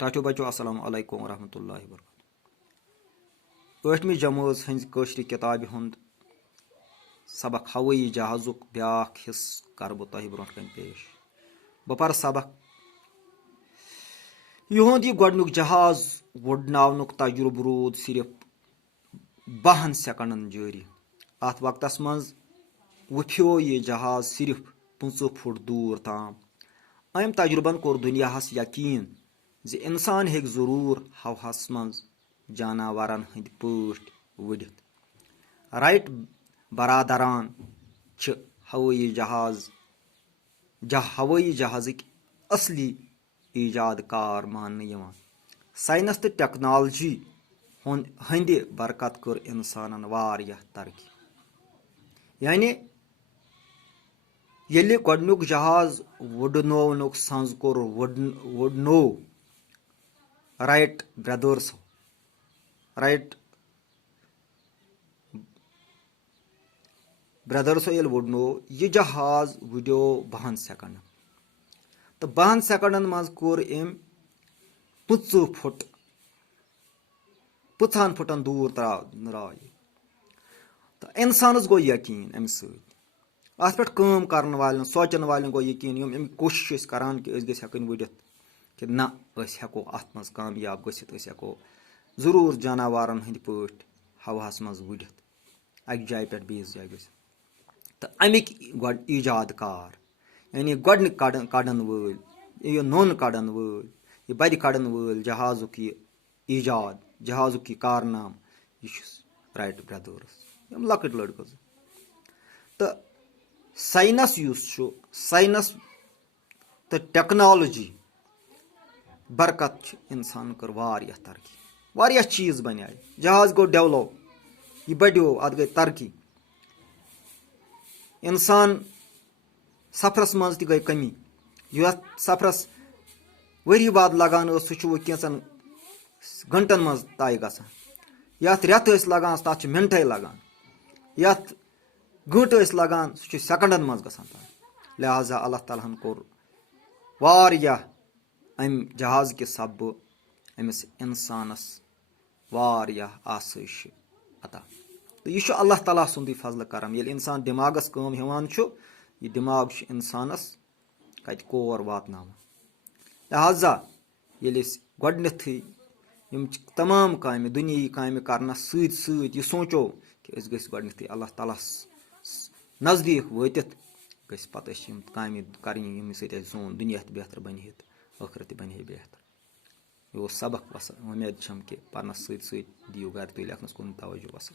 टाचो बचो अस्सलाम अलैकुम वरहमतुल्लाहि वबरकातुहू 8वीं जमात हंज कशर किताब हुंद सबक हवाई जहाजुक ब्याख हिस्स कर बह तह ब्रोह कन पेश। बह पर सबक युंद यह गोडनुक जहाज वुडनावनुक तजुर्बह रूद सिर्फ 12 सेकंडन जारी। अत वक्तस मज वुथ्यो यह जहाज सिर्फ 25 फुट दूर ताम। अम तजुर्बन कोर दुनियाहस यकीन ज इंसान हेक जरूर हवास मज जानवरन हंद पट वुडित। राइट बरादरान छ हवाई जहाज़िक असली ईजादकार मानने यवान। साइंस तो टेक्नोलॉजी हंद बरकत कर इंसानन वारियाह तरक्की। यानी येले गोडनुक जहाज वुडनोवनुक संज कोर वुडनो राइट ब्रदर्सो ये वुडनो यह जहाज वुड्यो 12 सेकंडन। तो 12 सेकंडन मज कोर अम 25 फुटन दूर द्राव। तो इंसानस गो यकीन अम अत पे काम करन वालन सोचन वालन गो यकीन यम अम कोशिश करान कि गस हेकन वुडित कि ना हेको अत मज कामयाब गसित हेको जरूर जानवरन हंद पट हवास मज वुडित अक जाय पे बेस जाय गसित। तो अमिक ईजादकार यानी गोडन कड़न वल यह नोन कड़न वल यह बद कड़न वल जहाजुक यह ईजाद जहाजुक यह कारनाम यह राइट ब्रदर्स यम लकट लड़क। तो साइंस तो टेक्नोलॉजी बरकत इंसान कर वारियाह तरक्की। वारियाह चीज बने जहाज गो डेवलप यह बढ़ो अत गई तरक्की। इंसान सफरस मज त गई कमी यह सफरस वरी बाद लगान सह कैंचन घंटन मज तय गसान। यथ रेत लगान तथ मिनटे लगान यथ गंट लगान सह सेकंडन मज गसान तय। लिहाजा अल्लाह ताला कोर वारियाह अम जहाज के सब अमिस इंसानस वारियाह आसाइश अता। तो यह अल्लाह ताला सुंद फजल करम ये इंसान दिमागस काम हेवान यह दिमाग इंसानस कत कोर वातनावान। लिहाजा ये गोडनथी तमाम काम दुनियाई काम करनस सत यह सोचो कि गस गोडनथी अल्लाह ताला नजदीक वतित गस पत काम कर सोन दुनिया बेहतर बन आखरत बन बेहतर। यह सबक उम्मीद कि परनस सत दियो घर तुम लेखनस कुन तवज्जो। वसल।